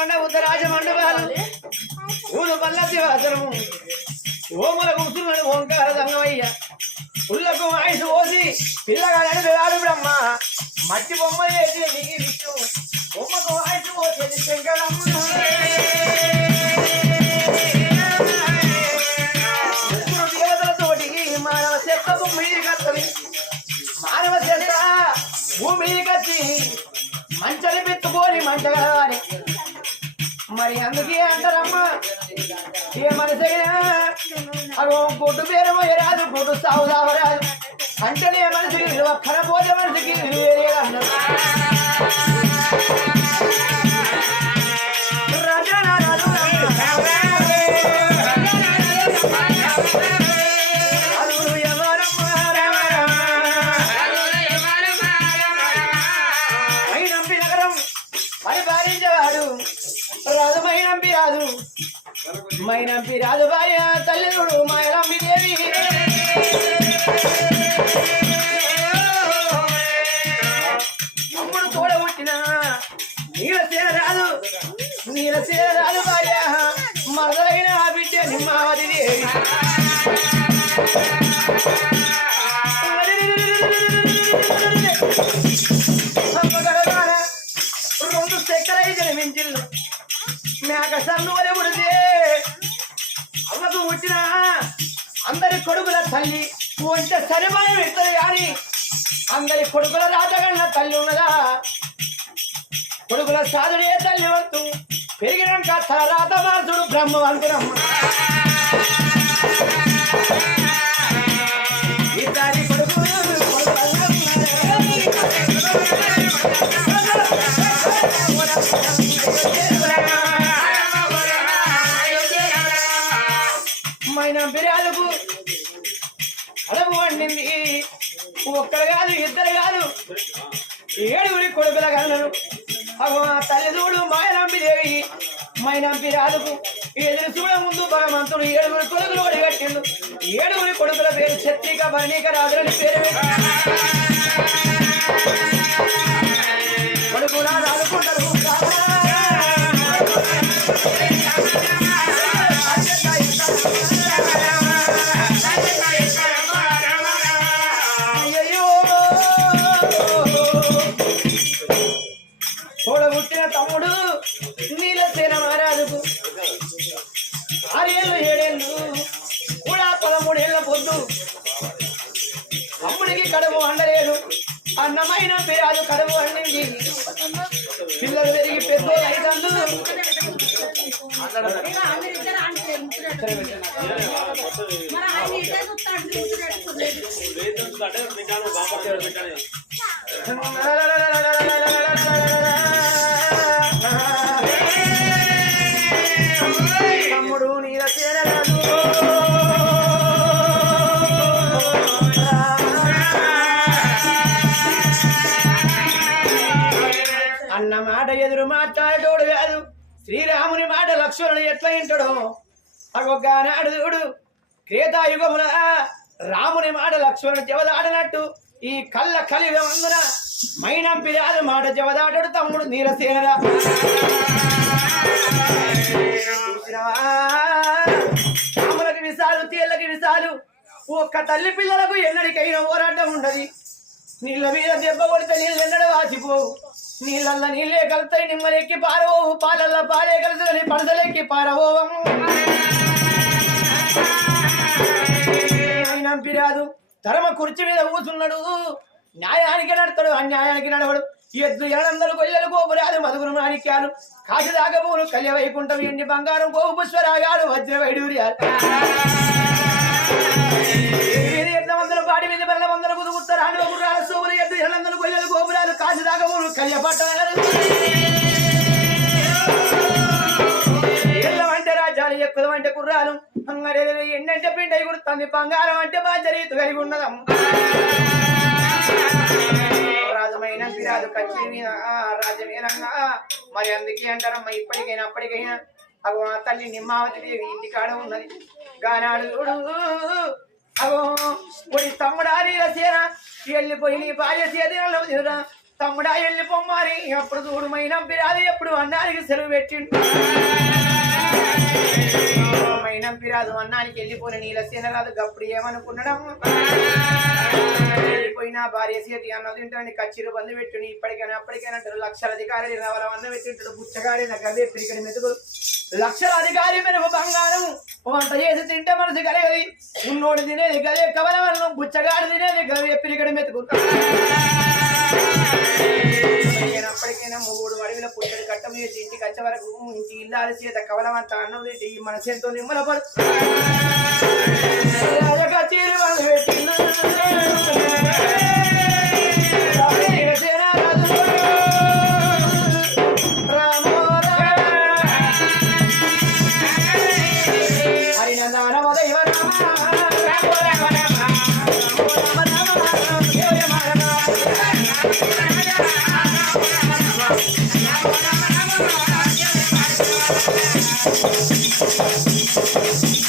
బండ ఉత్తరాజ మండపాలు ఊరు పల్లతి వాసనము. ఓముల కూర్చున్నాడు ఓంకార దంగమయ్య. ఉల్లకు ఆయుసు పోసి పిల్లగాడని పిల్లాడు బ్రహ్మ. మట్టి బొమ్మ వేసి దిగి విష్ణు బొమ్మకు ఆయుసు పోసేది శంకరమ్మ. భూమి కత్తి మంచని పెట్టుకొని మంట కావాలి మరి అందుకే అంటారమ్మా. ఏ మనిషి అగో కొట్టు పేరమో రాదు కొట్టు సాగు అంటేనే మనిషికి ఒక్కన పోతే మనిషికి అన్నారు మైనంపి రాజు తల్లి నువ్వు అంటే సరిమని పెడుతుంది కానీ అందరి కొడుకుల రాజగన్న తల్లి ఉన్నదా? కొడుకుల సాధుడే తల్లి వంతు. పెరిగినాక తరాత మాసుడు బ్రహ్మవంతుడమ్మ ఇద్దరి ఒక్కరు కాదు ఇద్దరు కాదు. ఏడుగురి కొడుకుల కన్నారు అగో తల్లిదూడు మాయనంపి దేవి మైనంపి రాదుకు ఎదురు చూడ ముందు భగవంతుడు ఏడుగురి కొడుకులు ఒడిగట్టిండు ఏడుగురి కొడుకుల పేరు క్షత్రిక భరణిక రాజులని పేరు. పెట్టి కొడుకులా మరి ఆయన ఇదే ఎట్లా వింటాడో అగొక్కనాడు చూడు క్రేతాయుగమున రాముని మాట లక్ష్మణుడు చెవదాడనట్టు ఈ కళ్ళ కలిగమందున మైనంపి రాదు మాట చెవదాటడు తమ్ముడు నీలసేనరా చూసినవా? రాములకి విసాలు తేళ్ళకి విసాలు ఒక్క తల్లి పిల్లలకు ఎన్నడికైనా పోరాటం ఉండదు. నీళ్ళ మీద దెబ్బ కొడితే నీళ్ళు ఎన్నడ వాసిపోవు నీళ్ళల్ల నీళ్ళే కలుతాయి నిమ్మలెక్కి పారవోవు. పాలల్ల పాలే కలుసుకొని పడసలెక్కి పారవోవము నంపిరాదు. ధరమ కుర్చీ మీద కూర్చున్నాడు న్యాయానికి నడతాడు అన్యాయానికి నడవడు. ఎద్దు ఎనందరు గొల్లెలు గోపురాలు మధుగురు మాణిక్యాలు. కాశీ దాగబూరు కళ్య వైకుంఠం ఎండి బంగారం గోపు పుష్పరాగాలు వజ్ర వైడూర్యాలు వీరి ఎడ్ల వందల పాడి మీద బెల్ల వందల కుదుగుతారు ఆడు గుర్రాల గొయ్యలు గోపురాలు కాశీ దాకా కళ్య పట్టాలు రాజ్యాలు ఎక్కువ అంటే కుర్రాలు. అంగడే ఎన్నంటే పిండి అయి కుడుతుంది బంగారం అంటే బాధ్యత కలిగి ఉన్నదమ్మ రాజమైన రాజు కచ్చి మీద మరి అందుకే అంటారమ్మా ఇప్పటికైనా అప్పటికైనా. అగో తల్లి నిమ్మావతి దేవి ఇంటికాడ ఉన్నది. గానాడు అగో ఒడి తమ్ముడారి సేన వెళ్ళిపోయి నీ భార్య సేదరా తమ్ముడా వెళ్ళి పొమ్మారి ఎప్పుడు చూడు మైనంపిరాదు ఎప్పుడు అన్నారికి సెలవు పెట్టిండు. చంపిరాదు అన్నానికి వెళ్ళిపోయిన నీలసేనరాదు గప్పుడు ఏమనుకున్నాడమ్మ? వెళ్ళిపోయినా భార్య సేతి అన్న తింటాను కచ్చిరు బంధు పెట్టుని ఇప్పటికైనా అప్పటికైనా అంటారు లక్షల అధికారి రావాల అన్న పెట్టింటాడు బుచ్చగాడి నా గవే పిరికడి మెతుకులు. లక్షల అధికారి మెరుగు బంగారం వంట చేసి తింటే మనసు కలిగది. ఉన్నోడు తినేది గదే కవలవన్నం బుచ్చగాడు తినేది గవే పిరికడి మెతుకులు. పుట్టడి చేసి ఇంటికి వచ్చే వరకు ఇంటి ఇల్లాల చేత కవలం అంతా అన్నం తింటే ఈ మనసేంతో నిమ్మల పడు కచేరి వాళ్ళు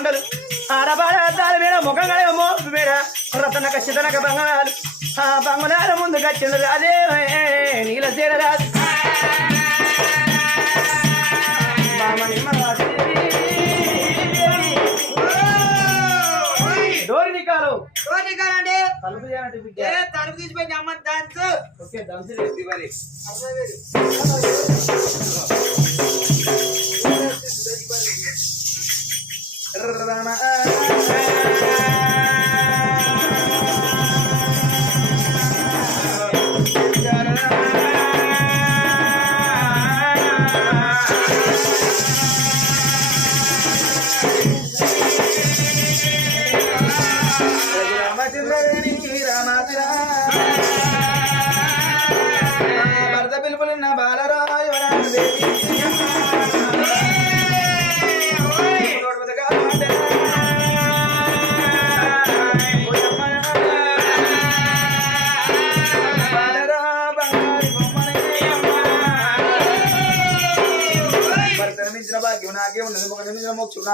కొండలు ఆడబాడాల మీద ముఖం కడే మోపు మీద రతన కచ్చితనక బంగారాలు ఆ బంగారాల ముందు కచ్చిండు అదే నీల సేన రాదు తలుపు తీసిపోయింది అమ్మ డాన్స్. ఓకే దంచలేదు మరి. రమ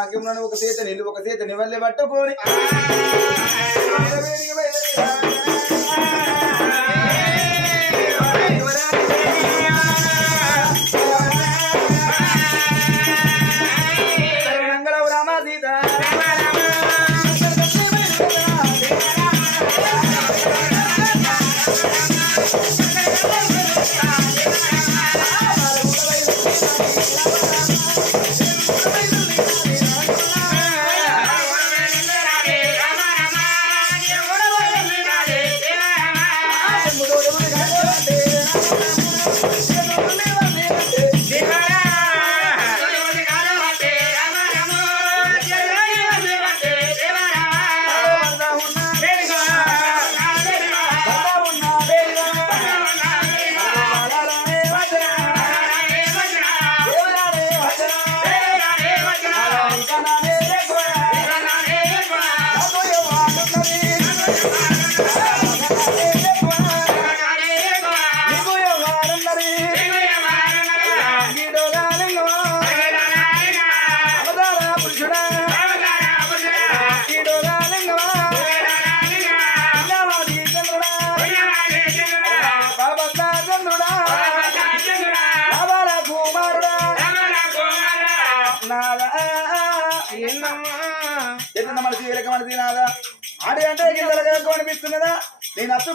నిమిషం ఒక చేత నీళ్ళు ఒక చేత నివల్లే పట్టుకోని.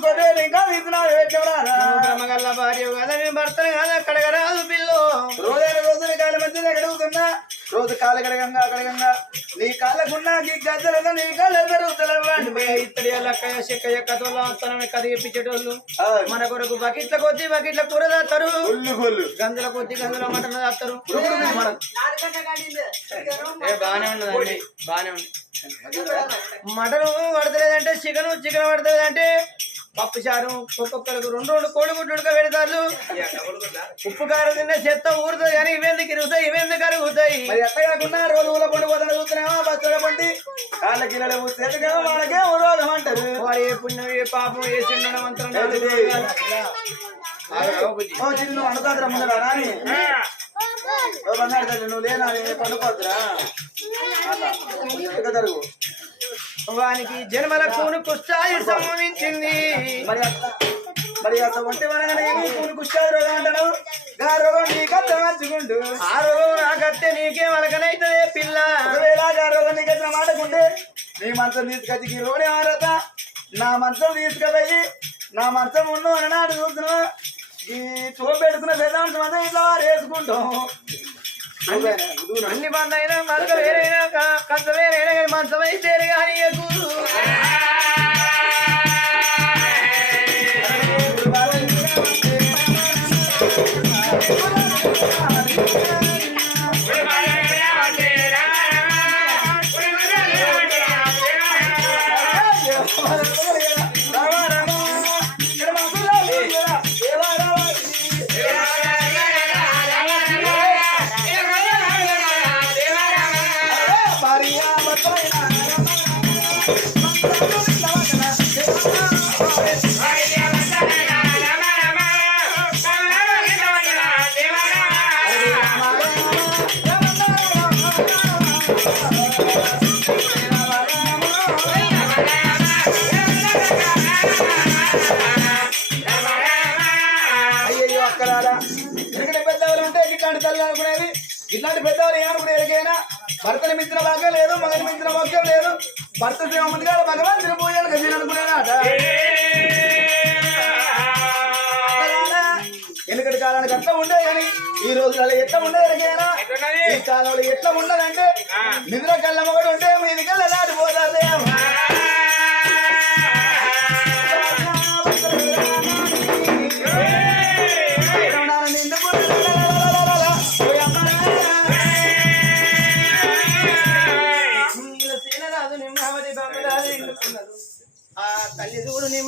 ఇంకా భార్య కదా భర్తను పిల్లు. రోజైన కడుగుతున్నా రోజు కాళ్ళ కడగంగా కడగంగా. నీ కాళ్ళకున్నా నీ నీ కాళ్ళు ఇత్తడి లక్కయ్య చెక్కయ్య కథలు అంతనమే కథ చెప్పించేటోళ్ళు మన కొరకు బకెట్ల కొద్ది బకెట్ల కూర కొల్లు గంజల కొద్ది గంజల మటన్ ఏ బానే ఉన్నదండి. బానే ఉంది. మటన్ పడతలేదంటే చికెన్ చికెన్ పడతలేదంటే పప్పు చారు ఒక్కొక్కరికి రెండు రెండు కోడి గుడ్లు ఉడక పెడతారు. ఉప్పు కారం తిన్న చెత్త ఊరుతుంది కానీ ఇవెందుకు ఇరుగుతాయి ఇవెందుకు అరుగుతాయి? మరి ఎట్లా కాకుండా రోజుల పండు పోతాను చూస్తున్నావా బస్సుల పండి. కాళ్ళ వాళ్ళకేమో రోగం అంటారు. వాడు ఏ పుణ్యం ఏ పాపం ఏ చిన్న మంత్రం నువ్వు అనుకోదురా ముందర నాని ఓ బంగారు తల్లి నువ్వు లేనా జరుగు వానికి జన్మల కూను కుష్టాయి సంభవించింది. మరి మరి రోగం అంటాడు. గా రోగం ఆ రోజు నాకత్తే నీకే వలకనైతదే పిల్ల. ఒకవేళ గా రోగం మాటకుంటే నీ మంచం తీసుకొచ్చి రోడే నా మంచం తీసుకుపోయి నా మంచం అన్నాడు చూస్తున్నా ఈ చూపెడుతున్న పెద్దాంశం అంతా ఇట్లా వేసుకుంటాం. అన్ని బంద్ అయినా మనకు వేరైనా కంత వేరైనా కానీ మంచం అయితే కానీ కూరు అయ్యయ్యో ఏమనుకునే ఎరికైనా భర్తని మించిన భాగ్యం లేదు మగని మించిన భాగ్యం లేదు. భర్త శ్రీమంతుడు గారు భగవంతుని పూజలు గజీలు అనుకునేనాట ఎందుకంటే కాలానికి అట్లా ఉండే కానీ ఈ రోజులలో ఎట్లా ఉండే ఎరికైనా ఈ కాలంలో ఎట్లా ఉండదంటే నిద్ర కళ్ళ మొగడు ఉంటే మీది కళ్ళ దాటిపోతారు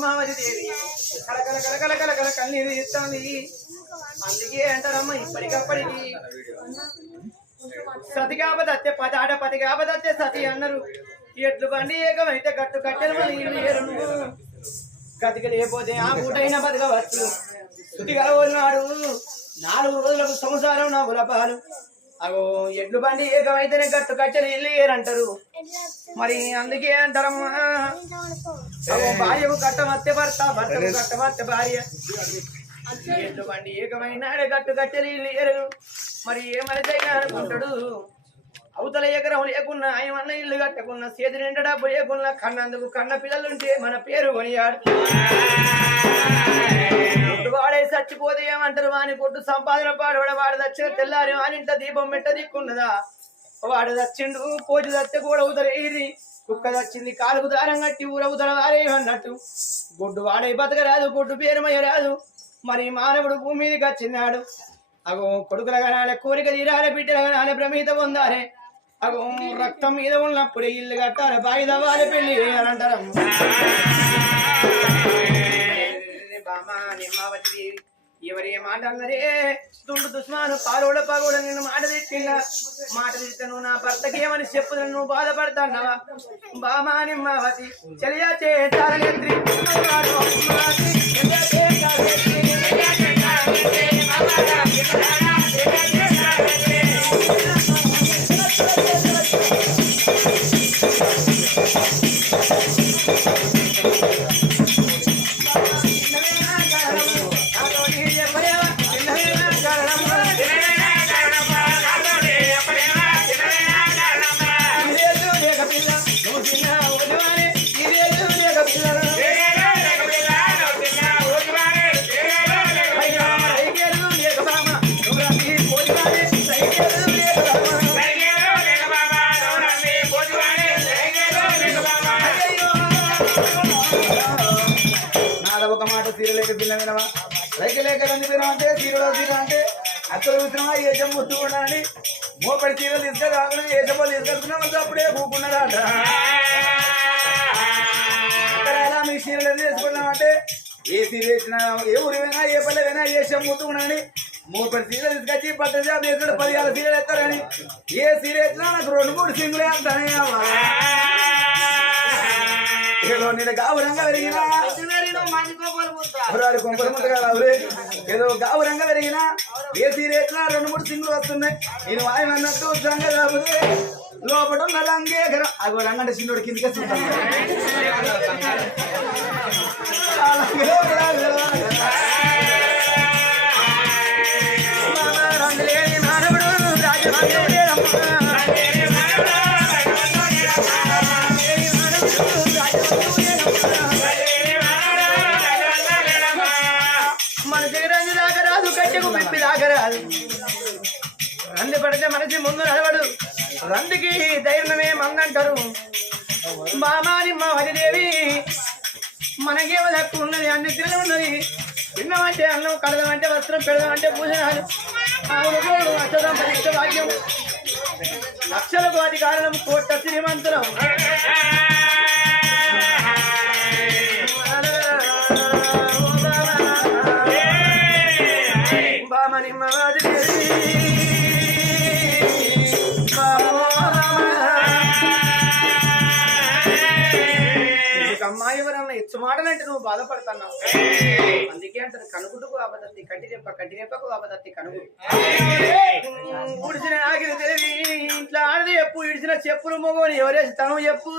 చూడు దేవి. కలకల కలకల కలకల కన్నీరు ఇస్తుంది అందుకే అంటారమ్మ ఇప్పటికప్పటికి. సతి కాపదత్తే పదాట పతి కాబదత్తే సతి అన్నారు. ఎట్లు బండి ఏకమైతే గట్టు కట్టెలు గతికి లేకపోతే ఆ పూటైన బతకవచ్చు. శృతి కలవన్నాడు నాలుగు రోజులకు సంసారం నా పాలు అగో ఎడ్లు బండి ఏకమైతేనే గట్టు కట్టెలు ఇల్లు ఏరంటారు. మరి అందుకే అంటారమ్మా. అగో భార్యకు కట్టమత్తే భర్త భర్తకు కట్టమత్తే భార్య. ఎడ్లు బండి ఏకమైనాడే గట్టు కట్టెలు ఇల్లు ఏరు మరి ఏమైనా అనుకుంటాడు. అవతల ఎకరం లేకున్నా ఆయమన్న ఇల్లు కట్టకున్నా చేతి నిండా డబ్బు లేకున్నా కన్నందుకు కన్న పిల్లలుంటే మన పేరు కొనియాడు. వాడే చచ్చిపోతే ఏమంటారు? వాని పొట్టు సంపాదన పాడవాడ వాడు దచ్చిన తెల్లారి వానింట దీపం మెట్ట దిక్కున్నదా? వాడు దచ్చిండు పోజు దచ్చ కూడా ఉదరేది కుక్క దచ్చింది కాలుకు దారం కట్టి ఊరవుతల వారే అన్నట్టు. గుడ్డు వాడే బతకరాదు గుడ్డు పేరుమయ్య రాదు. మరి మానవుడు భూమి మీదకి వచ్చినాడు అగో కొడుకుల గనాలే కోరిక తీరాలే బిడ్డల గనాలే ప్రమీత పొందాలే అగో రక్తం మీద ఉన్నప్పుడు ఇల్లు కట్టాలి బాయి పెళ్ళి అంటారు ಬಾಮ ನಿಮ್ಮಾವತಿ ಇವರೇ ಮಾಟಲ್ಲರೇ ದುಂಡು ದುಶ್ಮಾನು పాలోడ పగోడ నేను మాట తెచ్చిన మాట తెచ్చాను నా భర్తకేమని చెప్పుదని? నువ్వు బాధపడతాన్నావా? బామా నిమ్మావతి చెలియా చేతారనేత్రి చేతారనేత్రి అక్కడ చూసినావా ఏషం ముట్టుకున్నానని మోపడి చీరలు తీసుకొని రాకుండా ఏషంలో తీసుకొస్తున్నావు అప్పుడే కూకున్నారట అక్కడ మీ చీరలు ఎందుకు వేసుకున్నామంటే ఏ సీర వేసినా ఏ ఊరు పోయినా ఏ పల్లె పోయినా ఏషం ముట్టుకున్నాని మోపడి సీరలు తీసుకొచ్చి పట్ట జాబ్ చేసుకుంటే పదిహేను సీరలు ఎత్తారని ఏ సీర వేసినా నాకు రెండు మూడు సింగులు వేస్తానే ఏదో నేను గావురంగా పెరిగినా. నువ్వు కొంపల ముందుగా కాదు ఏదో గావురంగా పెరిగిన ఏసీ సీరియట్లా రెండు మూడు సింగులు వస్తున్నాయి. నేను వాయమన్నట్టు ఉత్సాహంగా రాబోతే లోపల ఉన్న రంగే గరం అగో రంగంటే చిన్నోడు కిందకే చూస్తాను రంగులేని మానవుడు మన జగరాజు దాకా రాదు కట్టెకు పిప్పి దాకా రాదు రంది పడితే మనిషి ముందు నడవడు. రందికి ధైర్యమే మందంటారు బామాని మా హరిదేవి మనకేమో తక్కువ ఉన్నది అన్ని తిన్న ఉన్నది. తిన్నమంటే అన్నం కడదామంటే వస్త్రం పెడదామంటే పూజనాలు. అక్షరం పరీక్ష భాగ్యం లక్షలకు కోటి కారణం కోట శ్రీమంతులం. బామని అమ్మాయి ఎవరన్నా ఇచ్చు మాటలంటే నువ్వు బాధపడుతున్నావు. అందుకే అంటారు కనుగుడుకు ఆపదత్తి కట్టి రెప్ప కట్టి రెప్పకు ఆపదత్తి కనుగు. ఉడిచిన ఆగిరి దేవి ఇంట్లో ఆడది చెప్పు ఇడిచిన చెప్పులు మొగని ఎవరేస్తాను చెప్పు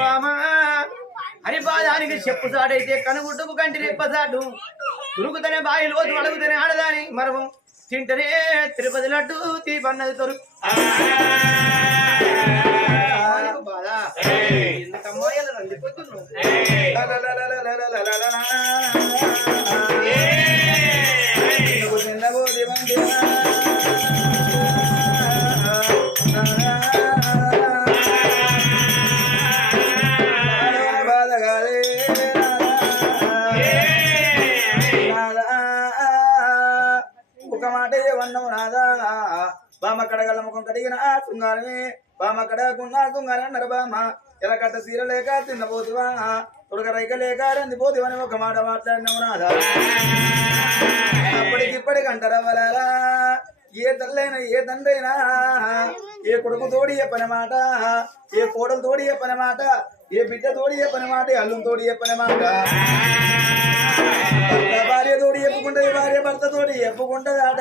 మామా హరిపాదానికి చెప్పు సాడైతే కనుగుడ్డుకు కంటి రెప్పసాడు తురుకుతనే బాయి లోతు అడుగుతనే ఆడదాని మరము తింటనే తిరుపతి లడ్డు తీపన్నది తొరుకు ఎందుకమ్మా ఇలా రందిపోతున్నావు ఒక మాట ఏమన్నావు నాదా. బామ కడగల ముఖం కడిగిన ఆ శృంగారమే. బామ కడగకుండా శృంగారం అన్నారు బామ ఎలా కట్ట సీర లేక తిన్నపోతువా తొడక రైక లేక రందిపోతువని ఒక మాట మాట్లాడినావు నాదా. అప్పటికిప్పటికి అంటారా ఏ తల్లైనా ఏ తండ్రైనా? ఏ కొడుకు తోడి చెప్పని మాట? ఏ కోడలు తోడి చెప్పని మాట? ఏ బిడ్డ తోడి చెప్పని మాట? అల్లం తోడి చెప్పని మాట? తోడి చెప్పుకుంటది భార్య భర్త తోడి చెప్పుకుంటది ఆట.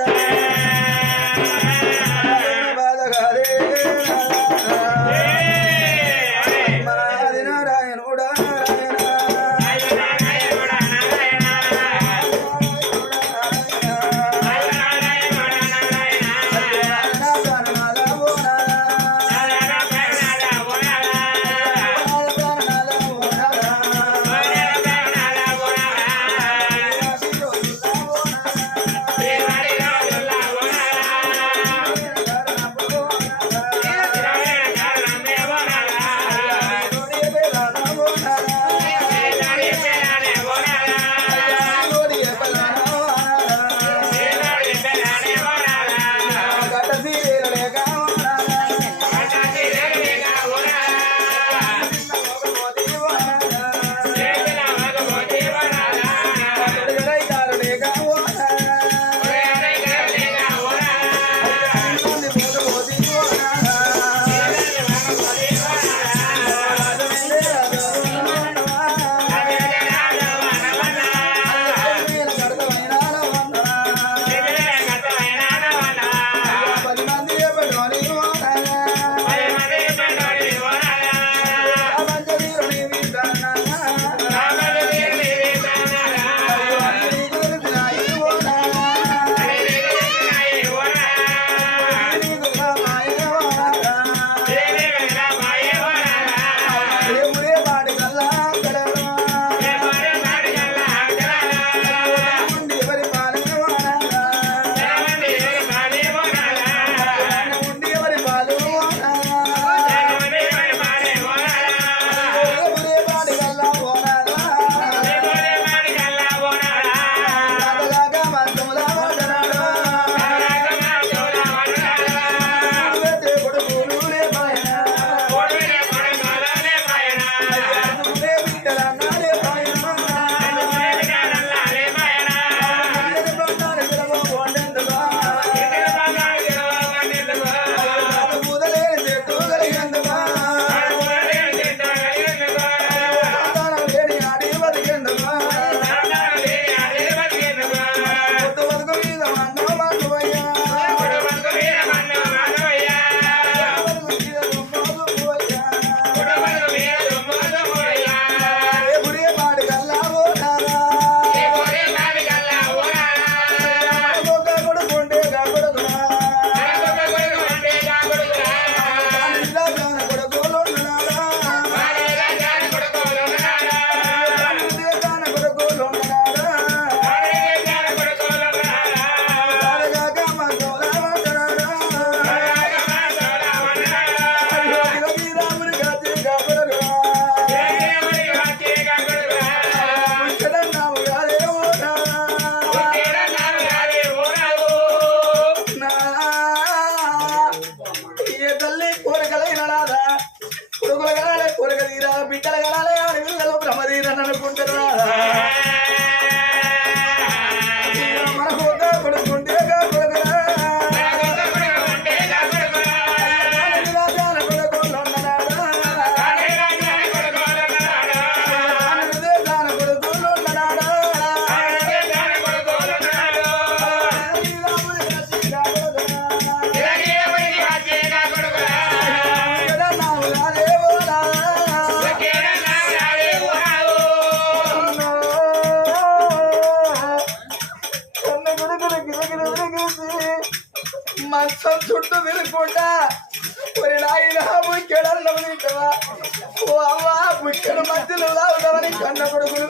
కొడుకులు.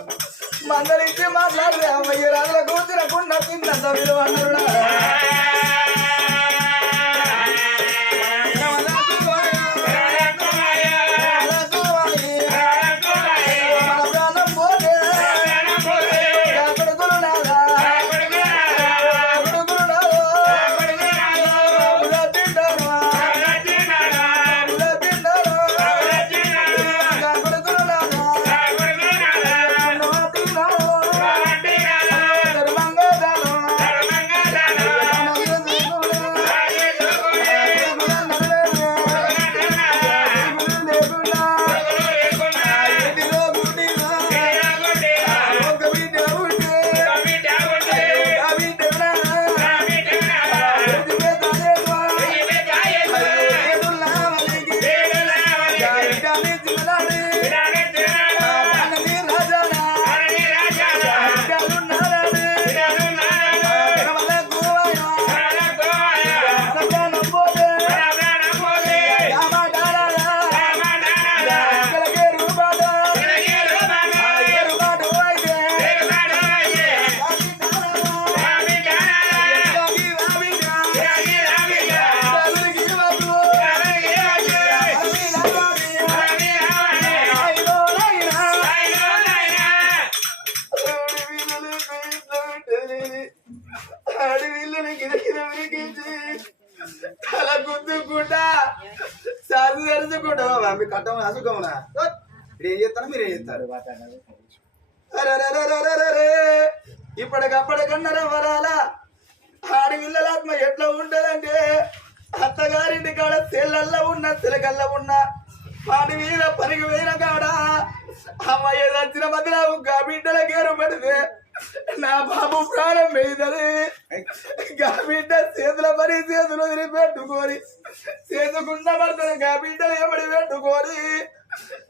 మందరించి మాట్లాడితే అమ్మయ్య రాజుల కూతురకుండా తిన్నంత విలువ అన్నారు అడవిల్లని గిరగిర విరిగించి తల గుద్దుకుంటా సర్దు తెరుచుకుంటా మీ కట్టం అసుకమునా ఇప్పుడు ఏం చేస్తారు? మీరు ఏం చేస్తారు? ఇప్పటికప్పటికన్నారా వరాల ఆడవిల్లల ఆత్మ ఎట్లా ఉంటదంటే అత్తగారింటి కాడ తెల్లల్లో ఉన్న తిలకల్లో ఉన్న వాటి మీద పనికి పోయిన కాడ అమ్మాయి వచ్చిన మధ్యలో ఒక బిడ్డల గేరు పెడితే నా బాబు ప్రాణం వేయదని గా బిడ్డ చేతుల పని చేతులు వదిలి పెట్టుకొని చేసుకున్న పడుతుంది గా బిడ్డ ఎవడి పెట్టుకొని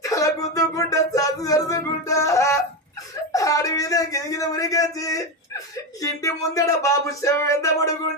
తల గుద్దుకుంటా చదువు తెరుచుకుంటా ఆడి మీద గిరిగిన మురికొచ్చి ఇంటి ముందడ బాబు శవం ఎంత పడుకుంటా.